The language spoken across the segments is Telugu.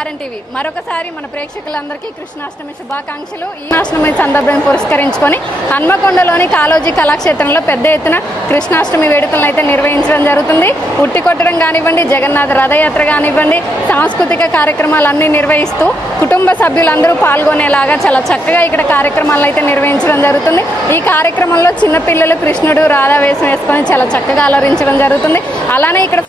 RN TV. మరొకసారి మన ప్రేక్షకులందరికీ కృష్ణాష్టమి శుభాకాంక్షలు. ఈ అష్టమి సందర్భం పురస్కరించుకొని హన్మకొండలోని కాలోజీ కళాక్షేత్రంలో పెద్ద ఎత్తున కృష్ణాష్టమి వేడుకలను అయితే నిర్వహించడం జరుగుతుంది. ఉట్టి కొట్టడం కానివ్వండి జగన్నాథ రథయాత్ర కానివ్వండి సాంస్కృతిక కార్యక్రమాలన్నీ నిర్వహిస్తూ కుటుంబ సభ్యులందరూ పాల్గొనేలాగా చాలా చక్కగా ఇక్కడ కార్యక్రమాలు అయితే నిర్వహించడం జరుగుతుంది. ఈ కార్యక్రమంలో చిన్నపిల్లలు కృష్ణుడు రాధా వేషం వేసుకొని చాలా చక్కగా అలరించడం జరుగుతుంది. అలానే ఇక్కడ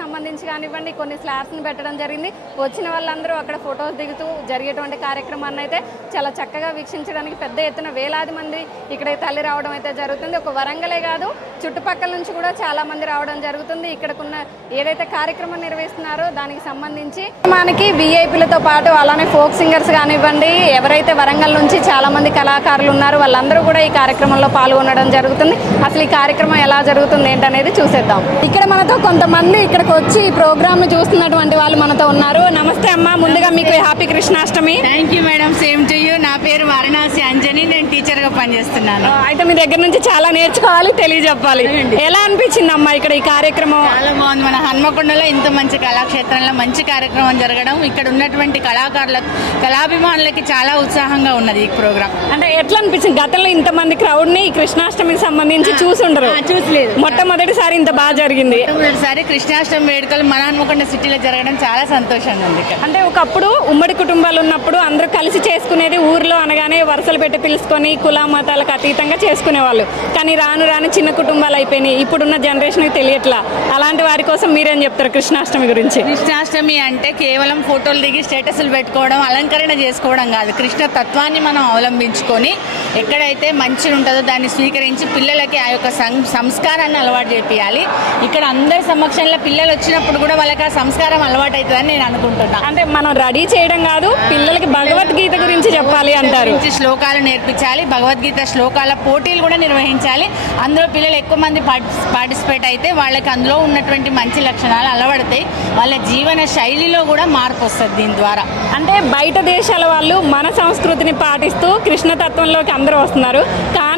సంబంధించి కానివ్వండి కొన్ని స్లాబ్స్ని పెట్టడం జరిగింది. వచ్చిన వాళ్ళందరూ అక్కడ ఫొటోస్ దిగుతూ జరిగేటువంటి కార్యక్రమాన్ని అయితే చాలా చక్కగా వీక్షించడానికి పెద్ద ఎత్తున వేలాది మంది ఇక్కడ తల్లి రావడం అయితే జరుగుతుంది. ఒక వరంగలే కాదు చుట్టుపక్కల నుంచి కూడా చాలా మంది రావడం జరుగుతుంది. ఇక్కడకున్న ఏదైతే కార్యక్రమం నిర్వహిస్తున్నారో దానికి సంబంధించి మనకి విఐపీలతో పాటు అలానే ఫోక్ సింగర్స్ కానివ్వండి ఎవరైతే వరంగల్ నుంచి చాలా మంది కళాకారులు ఉన్నారో వాళ్ళందరూ కూడా ఈ కార్యక్రమంలో పాల్గొనడం జరుగుతుంది. అసలు ఈ కార్యక్రమం ఎలా జరుగుతుంది ఏంటనేది చూసేద్దాం. ఇక్కడ మనతో కొంతమంది ఇక్కడ ఇక్కడికి వచ్చి ఈ ప్రోగ్రామ్ చూస్తున్నటువంటి వాళ్ళు మనతో ఉన్నారు. నమస్తే అమ్మా ముందుగా మీకు happy Krishnashtami. Thank you madam same to you నా పేరు వారణాసి అంజని. నేను టీచర్గా పనిచేస్తున్నాను. అయితే మీ దగ్గర నుంచి చాలా నేర్చుకోవాలి తెలియజెప్పాలి. ఎలా అనిపించింది అమ్మా ఇక్కడ ఈ కార్యక్రమం? చాలా బాగుంది. మన హన్మకొండలో ఇంత మంచి కళాక్షేత్రంలో మంచి కార్యక్రమం జరగడం ఇక్కడ ఉన్నటువంటి కళాకారులకు కళాభిమానులకి చాలా ఉత్సాహంగా ఉన్నది ఈ ప్రోగ్రామ్ అంటే ఎట్లా అనిపించింది? గతంలో ఇంతమంది క్రౌడ్ని కృష్ణాష్టమికి సంబంధించి చూసి ఉండరు చూసలేదు. మొట్టమొదటిసారి ఇంత బాగా జరిగింది. మొదటిసారి కృష్ణాష్టమి వేడుకలు మన హన్మకొండ సిటీలో జరగడం చాలా సంతోషంగా ఉంది అంటే ఒకప్పుడు ఉమ్మడి కుటుంబాలు ఉన్నప్పుడు అందరూ కలిసి చేసుకునేది ఊర్లో అనగానే వరుసలు పెట్టి పిలుచుకొని కుల మతాలకు అతీతంగా చేసుకునేవాళ్ళు. కానీ రాను రాను చిన్న కుటుంబాలు అయిపోయినాయి. ఇప్పుడున్న జనరేషన్కి తెలియట్లా. అలాంటి వారి కోసం మీరేం చెప్తారు కృష్ణాష్టమి గురించి? కృష్ణాష్టమి అంటే కేవలం ఫోటోలు దిగి స్టేటస్లు పెట్టుకోవడం అలంకరణ చేసుకోవడం కాదు. కృష్ణ తత్వాన్ని మనం అవలంబించుకొని ఎక్కడైతే మంచి ఉంటుందో దాన్ని స్వీకరించి పిల్లలకి ఆ యొక్క సం- సంస్కారాన్ని అలవాటు చేపియాలి. ఇక్కడ అందరి సమక్షంలో పిల్లలు వచ్చినప్పుడు కూడా వాళ్ళకి ఆ సంస్కారం అలవాటు అవుతుందని నేను అనుకుంటున్నా. అంటే మనం రెడీ చేయడం కాదు పిల్లలకి భగవద్గీత గురించి చెప్పాలి అంటారు. శ్లోకాలు నేర్పించాలి భగవద్గీత శ్లోకాల పోటీలు కూడా నిర్వహించాలి. అందులో పిల్లలు ఎక్కువ మంది పార్టిస్- పార్టిసిపేట్ అయితే వాళ్ళకి అందులో ఉన్నటువంటి మంచి లక్షణాలు అలవడతాయి. వాళ్ళ జీవన శైలిలో కూడా మార్పు వస్తుంది దీని ద్వారా. అంటే బయట దేశాల వాళ్ళు మన సంస్కృతిని పాటిస్తూ కృష్ణతత్వంలోకి అందరూ వస్తున్నారు.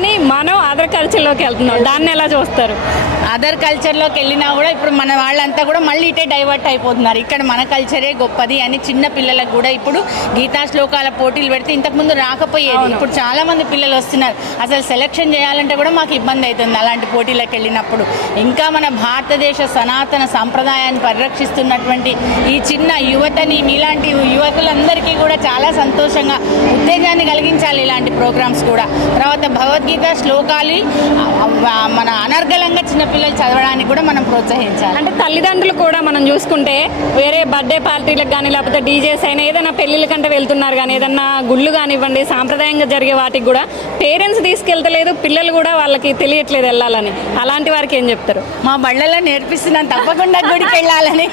కానీ మనం అదర్ కల్చర్లోకి వెళ్తున్నాం. దాన్ని ఎలా చూస్తారు? అదర్ కల్చర్లోకి వెళ్ళినా కూడా ఇప్పుడు మన వాళ్ళంతా కూడా మళ్ళీ ఇటే డైవర్ట్ అయిపోతున్నారు. ఇక్కడ మన కల్చరే గొప్పది అని చిన్న పిల్లలకు కూడా ఇప్పుడు గీతా శ్లోకాల పోటీలు పెడితే ఇంతకుముందు రాకపోయేది. ఇప్పుడు చాలా మంది పిల్లలు వస్తున్నారు. అసలు సెలెక్షన్ చేయాలంటే కూడా మాకు ఇబ్బంది అవుతుంది అలాంటి పోటీలకు వెళ్ళినప్పుడు. ఇంకా మన భారతదేశ సనాతన సంప్రదాయాన్ని పరిరక్షిస్తున్నటువంటి ఈ చిన్న యువతని మీలాంటి యువకులందరికీ కూడా చాలా సంతోషంగా ఉత్తేజాన్ని కలిగించాలి ఇలాంటి ప్రోగ్రామ్స్ కూడా. తర్వాత భగవద్గీత శ్లోకాలు ఆ, మన అనర్గళంగా చిన్నపిల్లలు చదవడానికి కూడా మనం ప్రోత్సహించాలి. అంటే తల్లిదండ్రులు కూడా మనం చూసుకుంటే వేరే బర్త్డే పార్టీలకు కానీ లేకపోతే డీజేస్ అయినా ఏదైనా పెళ్ళిళ్ళ కంటే వెళ్తున్నారు కానీ ఏదన్నా గుళ్ళు కానివ్వండి సాంప్రదాయంగా జరిగే వాటికి కూడా పేరెంట్స్ తీసుకెళ్తలేదు పిల్లలు కూడా వాళ్ళకి తెలియట్లేదు వెళ్ళాలని. అలాంటి వారికి ఏం చెప్తారు? మా బళ్ళలో నేర్పిస్తున్నాను తప్పకుండా గుడికి వెళ్ళాలని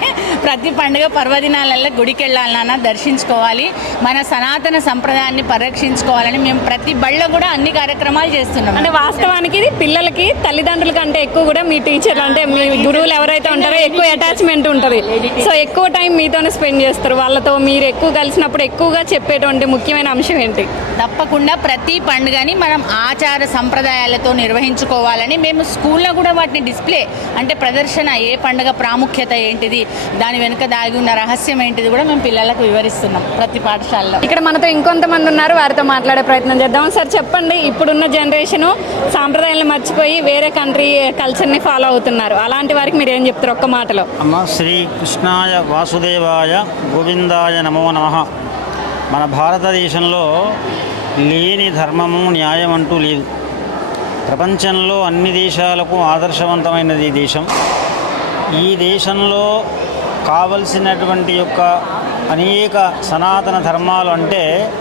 ప్రతి పండుగ పర్వదినాలలో గుడికి వెళ్ళాలన్నా దర్శించుకోవాలి. మన సనాతన సంప్రదాయాన్ని పరిరక్షించుకోవాలని మేము ప్రతి బళ్ళ కూడా అన్ని కార్యక్రమాలు చేస్తున్నాం. అంటే వాస్తవానికి ఇది పిల్లలకి తల్లిదండ్రుల కంటే ఎక్కువ కూడా మీ టీచర్లు అంటే మీ గురువులు ఎవరైతే ఉంటారో ఎక్కువ అటాచ్మెంట్ ఉంటుంది. సో ఎక్కువ టైం మీతోనే స్పెండ్ చేస్తారు. వాళ్ళతో మీరు ఎక్కువ కలిసినప్పుడు ఎక్కువగా చెప్పేటువంటి ముఖ్యమైన అంశం ఏంటి? తప్పకుండా ప్రతి పండుగని మనం ఆచార సంప్రదాయాలతో నిర్వహించుకోవాలని మేము స్కూల్లో కూడా వాటిని డిస్ప్లే అంటే ప్రదర్శన ఏ పండుగ ప్రాముఖ్యత ఏంటిది దాని వెనుక దాగి ఉన్న రహస్యం ఏంటిది కూడా మేము పిల్లలకు వివరిస్తున్నాం ప్రతి పాఠశాలలో. ఇక్కడ మనతో ఇంకొంతమంది ఉన్నారు వారితో మాట్లాడే ప్రయత్నం చేద్దాం. సార్ చెప్పండి ఇప్పుడున్న జనరేషన్ సాంప్రదాయాలను మర్చిపోయి వేరే కంట్రీ కల్చర్ని ఫాలో అవుతున్నారు. అలాంటి వారికి మీరు ఏం చెప్తారు ఒక్క మాటలో? అమ్మ శ్రీకృష్ణాయ వాసుదేవాయ గోవిందాయ నమో నమ. మన భారతదేశంలో లేని ధర్మము న్యాయం అంటూ లేదు. ప్రపంచంలో అన్ని దేశాలకు ఆదర్శవంతమైనది ఈ దేశం. ఈ దేశంలో కావలసినటువంటి యొక్క అనేక సనాతన ధర్మాలు అంటే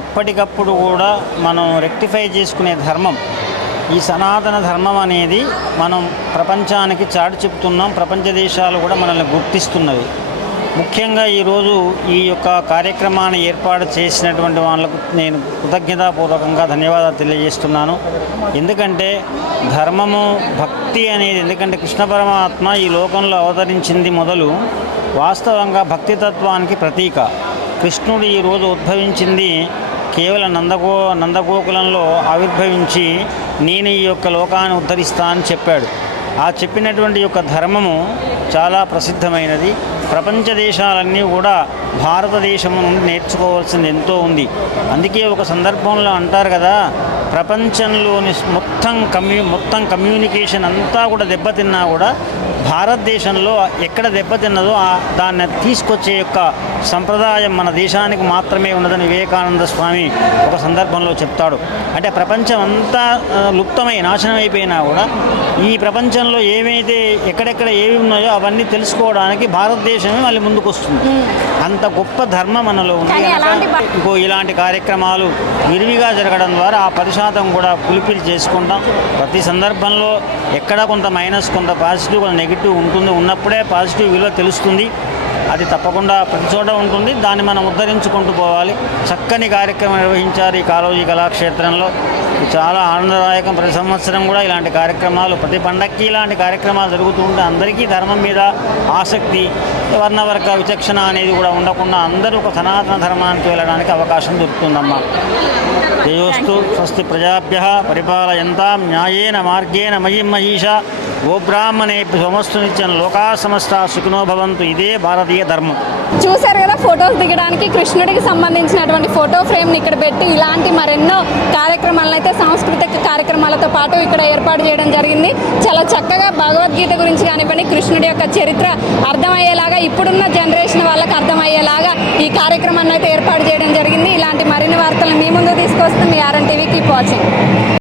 ఎప్పటికప్పుడు కూడా మనం రెక్టిఫై చేసుకునే ధర్మం ఈ సనాతన ధర్మం అనేది మనం ప్రపంచానికి చాటు చెప్తున్నాం ప్రపంచ దేశాలు కూడా మనల్ని గుర్తిస్తున్నవి. ముఖ్యంగా ఈరోజు ఈ యొక్క కార్యక్రమాన్ని ఏర్పాటు చేసినటువంటి వాళ్ళకు నేను కృతజ్ఞతాపూర్వకంగా ధన్యవాదాలు తెలియజేస్తున్నాను. ఎందుకంటే ధర్మము భక్తి అనేది ఎందుకంటే కృష్ణ పరమాత్మ ఈ లోకంలో అవతరించింది మొదలు వాస్తవంగా భక్తితత్వానికి ప్రతీక. కృష్ణుడు ఈరోజు ఉద్భవించింది కేవలం నందగో నందగోకులంలో ఆవిర్భవించి నేను ఈ యొక్క లోకాన్ని ఉద్ధరిస్తా అని చెప్పాడు. ఆ చెప్పినటువంటి యొక్క ధర్మము చాలా ప్రసిద్ధమైనది. ప్రపంచ దేశాలన్నీ కూడా భారతదేశం నుండి నేర్చుకోవాల్సింది ఎంతో ఉంది. అందుకే ఒక సందర్భంలో అంటారు కదా ప్రపంచంలోని మొత్తం కమ్యూ మొత్తం కమ్యూనికేషన్ అంతా కూడా దెబ్బతిన్నా కూడా భారతదేశంలో ఎక్కడ దెబ్బతిన్నదో ఆ దాన్ని తీసుకొచ్చే యొక్క సంప్రదాయం మన దేశానికి మాత్రమే ఉన్నదని వివేకానంద స్వామి ఒక సందర్భంలో చెప్తాడు. అంటే ప్రపంచం అంతా లుప్తమై నాశనం అయిపోయినా కూడా ఈ ప్రపంచంలో ఏమైతే ఎక్కడెక్కడ ఏవి ఉన్నాయో అవన్నీ తెలుసుకోవడానికి భారతదేశమే మళ్ళీ ముందుకు వస్తుంది అంత గొప్ప ధర్మం మనలో ఉంది. ఇంకో ఇలాంటి కార్యక్రమాలు విరివిగా జరగడం ద్వారా ఆ పది శాతం కూడా పులిపిలి చేసుకుంటాం. ప్రతి సందర్భంలో ఎక్కడ కొంత మైనస్ కొంత పాజిటివ్ కొంత నెగిటివ్ ఉంటుంది. ఉన్నప్పుడే పాజిటివ్ విలువ తెలుస్తుంది. అది తప్పకుండా ప్రతి చోట ఉంటుంది. దాన్ని మనం ఉద్ధరించుకుంటూ పోవాలి. చక్కని కార్యక్రమం నిర్వహించారు ఈ కాలోజీ కళాక్షేత్రంలో. చాలా ఆనందదాయకం. ప్రతి సంవత్సరం కూడా ఇలాంటి కార్యక్రమాలు ప్రతి పండక్కి ఇలాంటి కార్యక్రమాలు జరుగుతూ ఉంటే అందరికీ ధర్మం మీద ఆసక్తి వర్ణవర్గ విచక్షణ అనేది కూడా ఉండకుండా అందరూ ఒక సనాతన ధర్మానికి వెళ్ళడానికి అవకాశం దొరుకుతుందమ్మా. తేజోస్తు స్వస్తి ప్రజాభ్య పరిపాలయంతా న్యాయేన మార్గేణ మయీ మహిష గోబ్రాహ్మణే సమస్తు లోకా సమస్త సుఖినో భవంతు. ఇదే భారతీయ ధర్మం. చూశారు కదా ఫొటోస్ దిగడానికి? కృష్ణుడికి సంబంధించినటువంటి ఫోటో ఫ్రేమ్ని ఇక్కడ పెట్టి ఇలాంటి మరెన్నో కార్యక్రమాలను అయితే సాంస్కృతిక కార్యక్రమాలతో పాటు ఇక్కడ ఏర్పాటు చేయడం జరిగింది. చాలా చక్కగా భగవద్గీత గురించి కానివ్వండి కృష్ణుడి యొక్క చరిత్ర అర్థమయ్యేలాగా ఇప్పుడున్న జనరేషన్ వాళ్ళకి అర్థమయ్యేలాగా ఈ కార్యక్రమాన్ని అయితే ఏర్పాటు చేయడం జరిగింది. ఇలాంటి మరిన్ని వార్తలు మీ ముందు తీసుకొస్తుంది ఆర్ఎన్ టీవీ. Keep watching